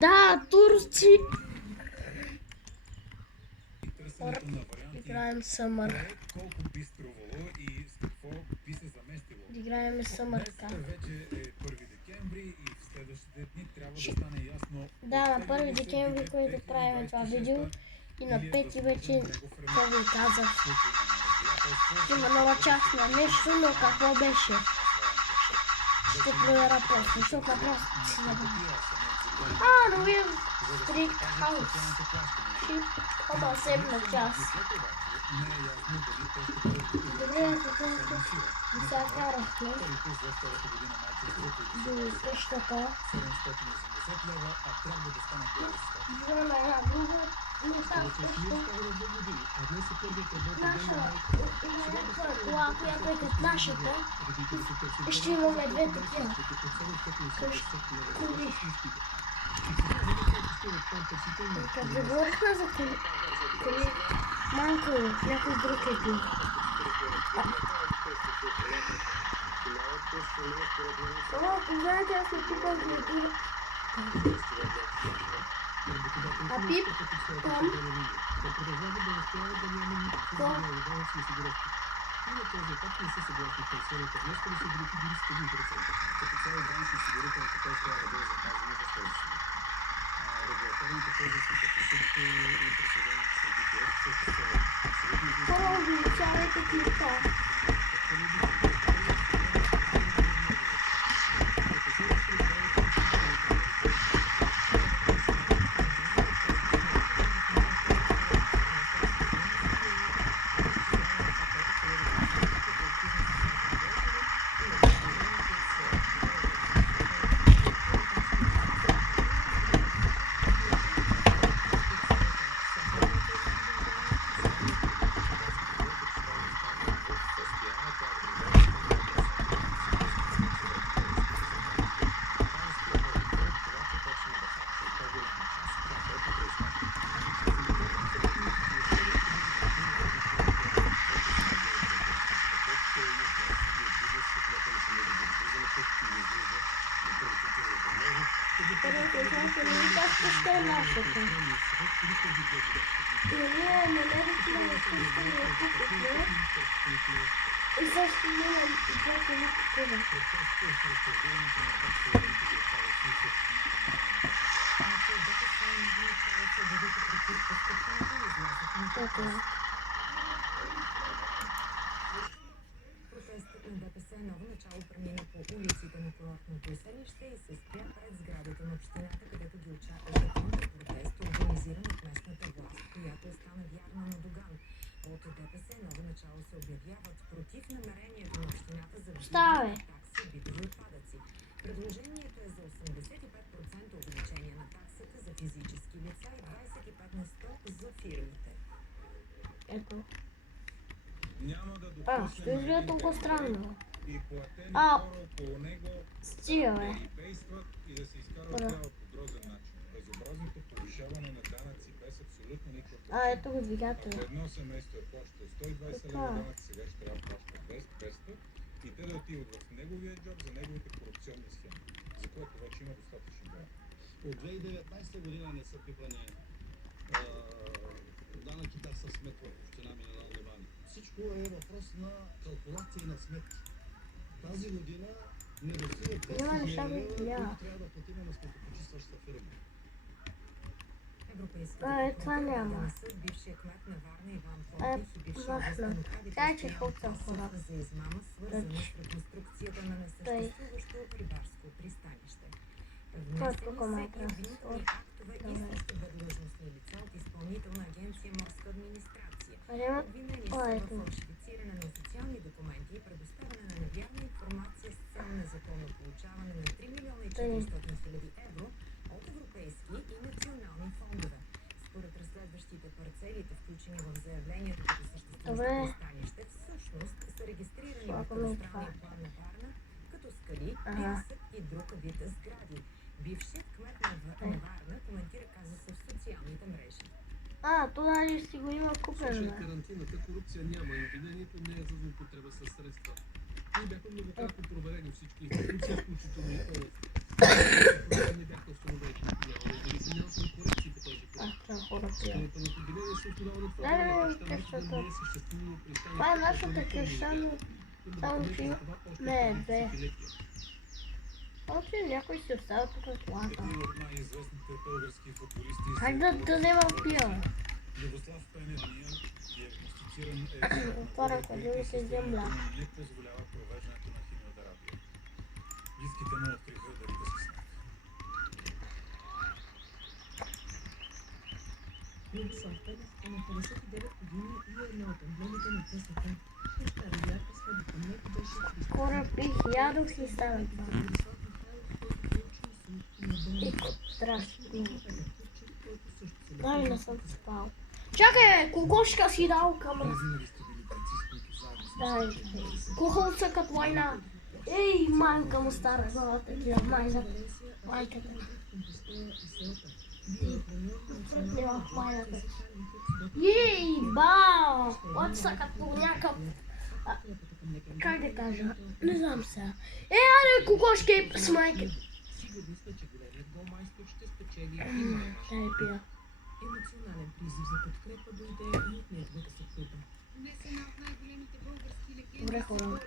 Да, турци. Играем Съмър. Колко би струвало и с какво би се заместило? Играем Съмърка. Вече е 1 декември и в следващите дни трябва да стане ясно. Да, на 1 декември, който правим това видео, и на 5 вече, това ви казах, има нова част на нещо, но какво беше? Ще проверя после, защото просто си забравя. Новия Street House. Ама 7 час. Добре, да сега карахме до къщата. Взимаме една друга и остава къща. Наша, кола, която е като нашата, и ще имаме две такива къщи. Като заговорихме за коли, малко някой друг е бил. Знаете, аз не пипам клетира. А пип? Там? И на този етап не са съгласни пенсионната вноска да се увеличи дори с 1%. Като цяло данъчно осигурителната тежест трябва да бъде запазена за този си. Регулаторните тежести като също и преследването с ДДС също са средни. Хора, увеличавайте клипа. Ще е нашата. И ние намерихме на къща и я купихме. И също ние двете ни купихме. Протестът на ДПС ново начало премина по улиците на курортното селище и се спря пред сградата на общината, където ги очаква контрпротест, организиран от местната власт, която остана вярна на Доган. От ДПС ново начало се обявяват против намерението на общината за вдигане на такси и битови отпадъци. Предложението е за 85% увеличение на таксата за физически лица и 25% за фирмите. Ето. Ще изгледа толкова странно. Стига, бе. И да се изкарва цяло по грозен начин. Безобразното повишаване на данъци без абсолютно никаква. Ето го двигателя. Ако едно семейство е плащало 120 лева данък, сега ще трябва да плаща 200 и те да отиват в неговия джоб за неговите корупционни схеми, за което вече има достатъчно време. От 2019 година не са пипани данък и такса смет в община Минерал Ливан. Всичко е въпрос на калкулация и на сметки. Тази година не достига 10 милиона, които трябва да платим на сметопочистващата фирма. Това няма. Бившия кмет на Варна Иван Фотих и бившия областен управител за измама, свързана с реконструкцията на несъществуващо рибарско пристанище. Внесени са и обвинителни актове и срещу две длъжностни лица от Изпълнителна агенция Морска администрация. Обвинени са в фалшифициране на официални документи и предоставяне на невярна информация с цел незаконно получаване на 3 милиона и 400 хиляди евро от европейски и национални фондове. Според разследващите, парцелите, включени в заявлението като съществуващо пристанище, всъщност са регистрирани в кадастралния план на Варна като скали, пясък и друг вид сгради. Бившият кмет на Варна коментира казуса в социалните мрежи. Това ли си го има купено? Слушай, карантината корупция няма и обвинението не е за злоупотреба с средства. Ние бяхме многократно проверени всички институции, включително и ОЛАФ. Не бяха установени хора пият. Според Антигенезис от отдавна Да, твърдение, да, че къщата. там не е съществувало пристанище. Това е нашата къща, но само че не е две. Още някой си оставя тук колата. Един от най-известните български футболисти Как да взема пия? Любослав Пенев, диагностициран Отваря кладилните земля. не позволява провеждането на химиотерапия. Близките му откриха дарите с снег. Любослав Пенев е на 59 години и е една от емблемите на ЦСКА. Къща Риярка след него беше Скоро бих ядох и стана това. Борислав Михайлов, който е учил суд и И страшно. който също се Дай не съм спал. Чакай, кокошка си дал камера. Винаги сте били бойци, с които заедно сте Дай, се учили. кухолца като война. Ей, майка му стара глава, такива майка. Майката. Няма майната. Ей, бао! Отса като някакъв... Как да кажа? Не знам сега. Аре, кокошки с майка. Сигурни сме, че големият голмайстор ще спечели и Дай пия. емоционален призив за подкрепа дойде и от неговата съпруга. Добре, хора.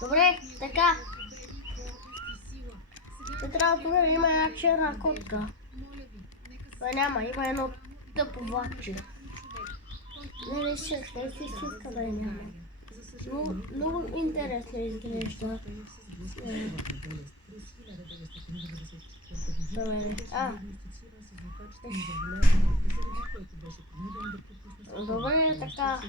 Добре, така. Ще трябва да има една черна котка. Това няма, има едно тъпо влакче. Не си иска да я няма. Много интересно изглежда. Добре. Добре, така.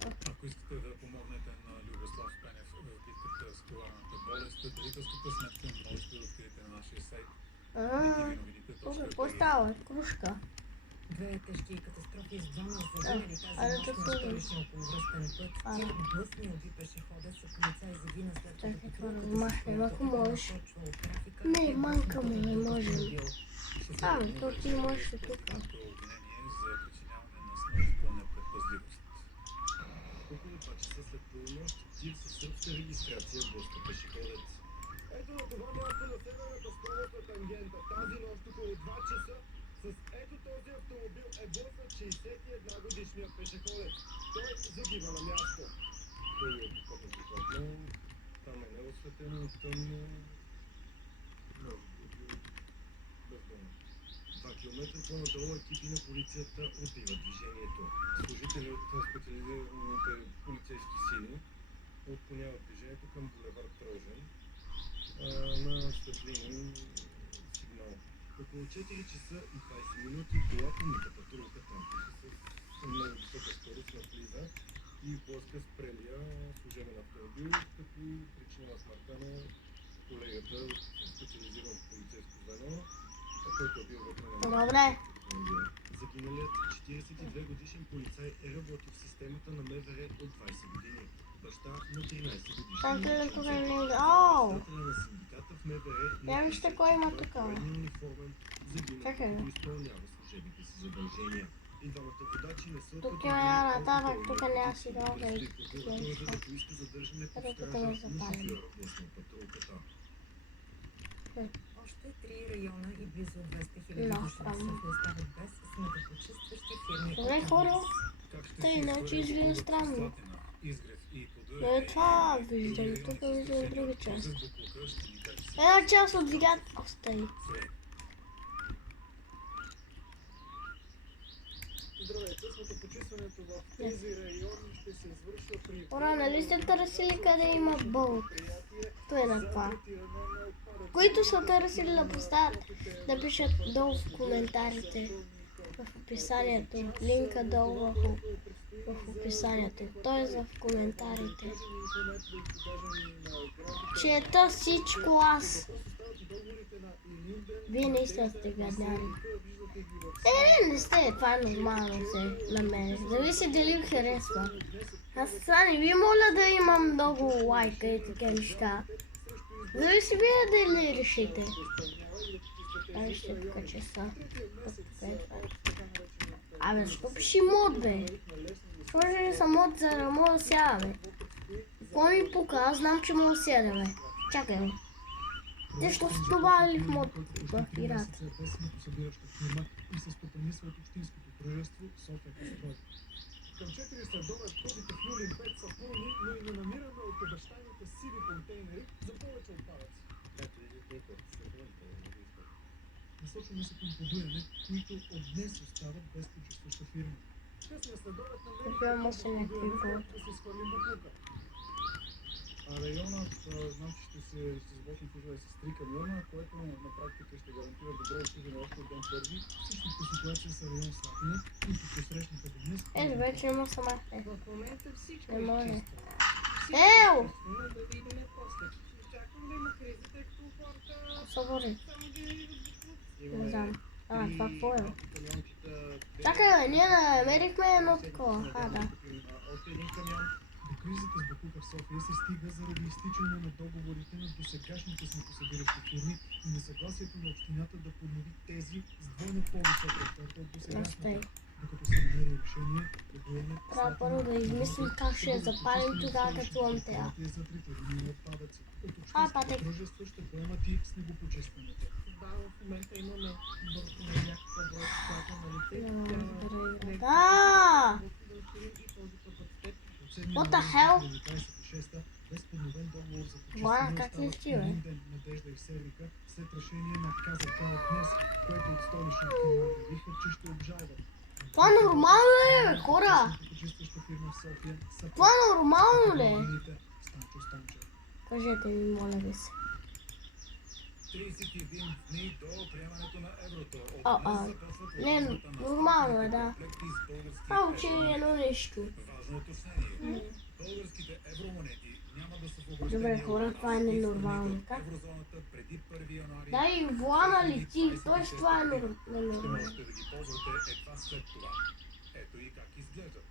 Ако искате да помогнете на Любослав Пенев в битката с коварната болест, дарителската сметка можете да откриете на нашия сайт. Тук какво става? Кружка. Две тежки катастрофи с двама загинали аре, тази нощ да на слушам. столичния околовръстен път. Тя блъсна и уби пешехода, са полицай загина след Чакай, като това патрулката размахне, се ако можеш. насочва от трафика. Не, и манка му, не блъсна може. автомобил. То ти можеш и тук. Обвинение за причиняване на смърт по непредпазливост. Около 2 часа след полунощ тир със сръбска регистрация блъска пешеходец. Ето на това място на северната скоростна тангента тази нощ около 2 часа с ето този автомобил е блъснат 61 годишния пешеходец. Той загива на място. Първият пътно попаднал, там е неосветено, тъмно, може би бездомно. 2 километра по-надолу екипи на полицията отбиват движението. Служители от специализираните полицейски сили отклоняват движението към булевард Трожен на светлинен сигнал. Около 4 часа и 20 минути кола помита патрулката с много висока скорост навлиза и блъска с прелия служебен автомобил, като причинява смъртта на колегата от специализираното полицейско звено, който е бил вътре на Добре. автомобила. Загиналият 42 годишен полицай е работил в системата на МВР от 20 години. Баща на 13 годишни. Чакай, тук не... Ау! Председателя на синдиката в МВР Я вижте кой има тук. военния униформен загина, Чакай. като изпълнява служебните си задължения. И двамата водачи не са Тук има я нататък, тук няма си да да и да поиска задържане под Къде тук стража не на запалим? шофьора блъснал патрулката. Още 3 района и близо 200 000 No, души в правда. София остават без сметопочистващи фирми. Добре, хора. Как ще Тъй, се иначе изхвърли изглежда от странно. Слатина, Изгрев и Подуя Не, и това други виждам, райони тук с виждам съседни друга с част. боклука ще ни каже сега. Една част от двигателя стои. Здравейте, сметопочистването в тези райони ще се извършва при Хора, нали сте търсили къде има бълг? предприятие Той е на за това. третиране на отпадъци. Които са търсили да поставят, да пишат долу в коментарите, в описанието, линка долу в описанието, т.е. в коментарите. Чета всичко аз. Вие наистина сте гадняри. Не сте, това е нормално се на мен. Зависи дали ви харесва. Аз сега не ви моля да имам много лайка и такива неща. Зависи вие дали решите. Ай, ще тук часа. Абе, защо пиши мод, бе? Сложили съм мод, за да мога да сяда, бе. Какво ми пука? Аз знам, че мога да сяда, бе. Чакай, бе. Защо Проектът е стоварих за мод който почти в 3 Ирак? месеца е без самосъбираща фирма и се стопанисва от общинското дружество София Построй. Към 4 следобед пътите в Люлин 5 са пълни, но и не намираме от обещаните сиви контейнери за повече отпадъци. Както виждате, следването е водичка. Насочваме се към Подуяне, които от днес остават без почистваща фирма. Късния следобед Така намерихме му се път в накрива. Подуяне, да си свалим буклука. Районът, знам, че ще започне служба с 3 камиона, което на практика ще гарантира добро обслужване още от ден първи. Същата ситуация с район Слатина, които посрещнаха до днес. Ето, вече има сама. В момента всичко Не може. изчистваме. Еу! Но да видим после. Очаквам да има кризи, тъй като хората Събори. само генерират буклуци. Не знам. Това какво е? Камиончета. Чакай, бе, ние намерихме едно такова. Да. Още един камион. До кризата с буклука в София се стига заради изтичане на договорите на досегашните сметосъбиращи фирми и несъгласието на общината да поднови тези с двойно по-висока оферта от Настай. досегашната. Докато се намери решение, Подуяне, Трябва първо да измислим как ще я запалим тогава, като чувам тея. за третиране на отпадъци. От Патек. общинските дружества ще поемат и снегопочистването. Да, в момента имаме бързо някаква брой чака на лице. Да! Да уширим и този капацитет. What the hell? 2026 без подновен договор за Вау, почистване как остават лети, бе? един ден Надежда и Сервика след решение на КЗК от днес, което от столична община обявиха, че ще обжалват. Това нормално ли е, бе, хора? Почистваща фирма в София са Това нормално ли е? Станчо Станчев. Кажете ми, моля ви се. 31 дни до приемането на еврото. Не, нормално е, да. Само, че е едно нещо. Важно уточнение. Българските евромонети няма да са в Добре, хора, това е ненормално. Как? еврозоната преди 1 януари. Да, и влана лети. Тоест, това е ненормално. Ще можете да ги ползвате едва след това. Ето и как изглеждат.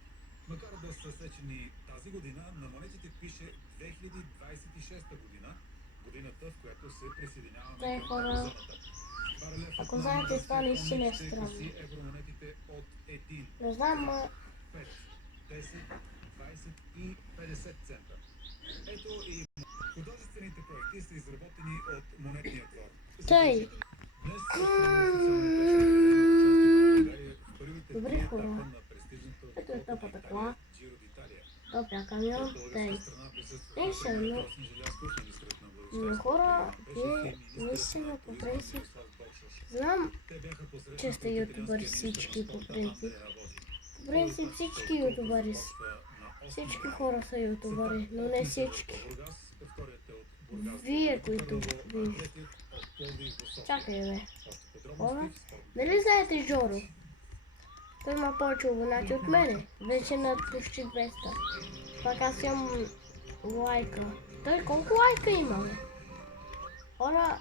Макар да са сечени тази година, на монетите пише 2026 година, годината, в която се присъединяваме Те, към хора, еврозоната. Барелефът ако на знаете, това наистина е ще странно. гласи евромонетите от 1, Не знам, ма... 5, 10, 20 и 50 цента. Ето и художествените проекти са изработени от монетния двор. Тъй. Днес Добре, хора. Ето е тъпата кола. Топя камион. Тъй. И се едно. Но хора, вие наистина по принцип, знам, че сте ютубъри всички по принцип. По принцип всички ютубъри, всички хора са ютубъри, но не всички. Вие, които виждате. Чакай, бе. Хора, нали знаете Жоро? Той има повече абонати от мене. Вече над почти 200. Пак аз имам лайка. Той колко лайка има, бе? Хора...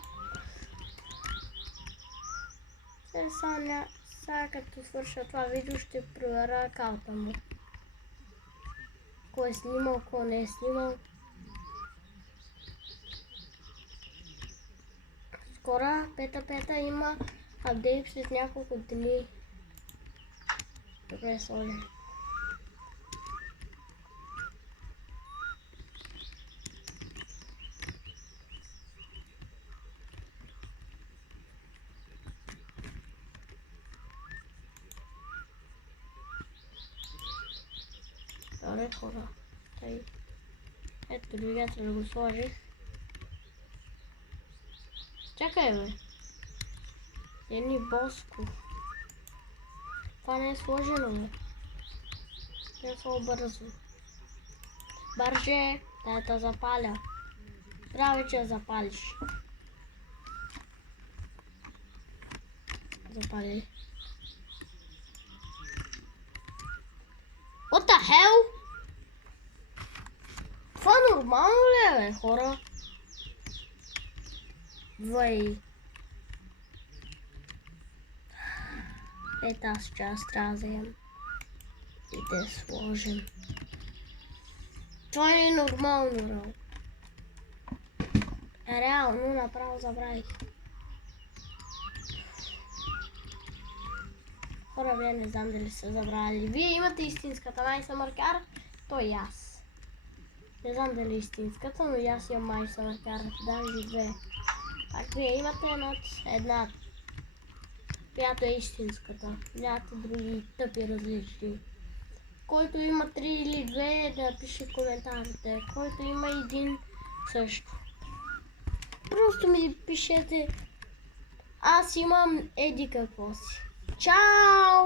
Сега като свърша това видео ще проверя акаунта му. Кой е снимал, кой не е снимал. Скоро пета има апдейт след няколко дни. Добре, сложи. Добре, хора. Тъй. Ето двигателя да го сложих. Чакай, бе. Ени Боско. Това не е сложено, бе. Трябва по-бързо. Бърже, да запаля. Трябва, че я запалиш. Запали. What the hell? Това нормално ли е, бе, хора? Вай. Тази част трябва да вземем и да сложим. Това е нормално, бе. Реално направо забравих. Хора, вие не знам дали са забравили. Вие имате истинската най-самаркар, то и аз. Не знам дали е истинската, но и аз имам май са накарат, даже две. Пак вие имате една, която е истинската. Нямате други тъпи различни. Който има 3 или 2, да пише в коментарите. Който има един, също. Просто ми пишете. Аз имам еди какво си. Чао!